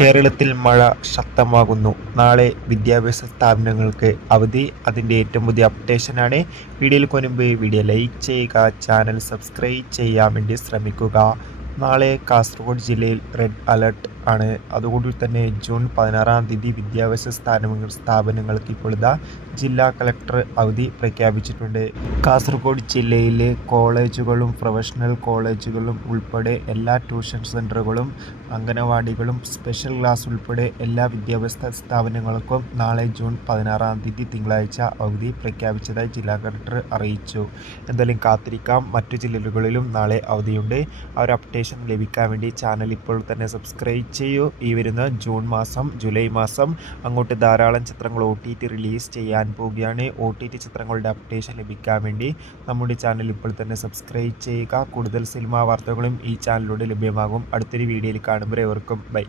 കേരളത്തിൽ മഴ ശക്തമാകുന്നു. നാളെ വിദ്യാഭ്യാസ സ്ഥാപനങ്ങൾക്ക് അവധി. അതിൻ്റെ ഏറ്റവും പുതിയ അപ്ഡേഷനാണ്. വീഡിയോയിൽ മുൻപ് വീഡിയോ ലൈക്ക് ചെയ്യുക, ചാനൽ സബ്സ്ക്രൈബ് ചെയ്യാൻ വേണ്ടി ശ്രമിക്കുക. നാളെ കാസർഗോഡ് ജില്ലയിൽ റെഡ് അലർട്ട് ആണ്. അതുകൊണ്ട് തന്നെ ജൂൺ 16-ാം തീയതി വിദ്യാഭ്യാസ സ്ഥാപനങ്ങൾക്ക് ഇപ്പോൾ ജില്ലാ കളക്ടർ അവധി പ്രഖ്യാപിച്ചിട്ടുണ്ട്. കാസർഗോഡ് ജില്ലയിലെ കോളേജുകളും പ്രൊഫഷണൽ കോളേജുകളും ഉൾപ്പെടെ എല്ലാ ട്യൂഷൻ സെൻ്ററുകളും അംഗനവാടികളും സ്പെഷ്യൽ ക്ലാസ് ഉൾപ്പെടെ എല്ലാ വിദ്യാഭ്യാസ സ്ഥാപനങ്ങൾക്കും നാളെ ജൂൺ 16-ാം തീയതി തിങ്കളാഴ്ച അവധി പ്രഖ്യാപിച്ചതായി ജില്ലാ കളക്ടർ അറിയിച്ചു. എന്തായാലും കാത്തിരിക്കാം. മറ്റു ജില്ലകളിലും നാളെ അവധിയുണ്ട്. ആ ഒരു അപ്ഡേഷൻ ലഭിക്കാൻ വേണ്ടി ചാനൽ ഇപ്പോൾ തന്നെ സബ്സ്ക്രൈബ് ചെയ്യൂ. ഈ വരുന്ന ജൂൺ മാസം, ജൂലൈ മാസം അങ്ങോട്ട് ധാരാളം ചിത്രങ്ങൾ OTT റിലീസ് ചെയ്യാൻ പോവുകയാണ്. OTT ചിത്രങ്ങളുടെ അപ്ഡേഷൻ ലഭിക്കാൻ വേണ്ടി നമ്മുടെ ചാനൽ ഇപ്പോൾ തന്നെ സബ്സ്ക്രൈബ് ചെയ്യുക. കൂടുതൽ സിനിമാ വാർത്തകളും ഈ ചാനലിലൂടെ ലഭ്യമാകും. അടുത്തൊരു വീഡിയോയിൽ കാണുമ്പോൾ ഏവർക്കും ബൈ.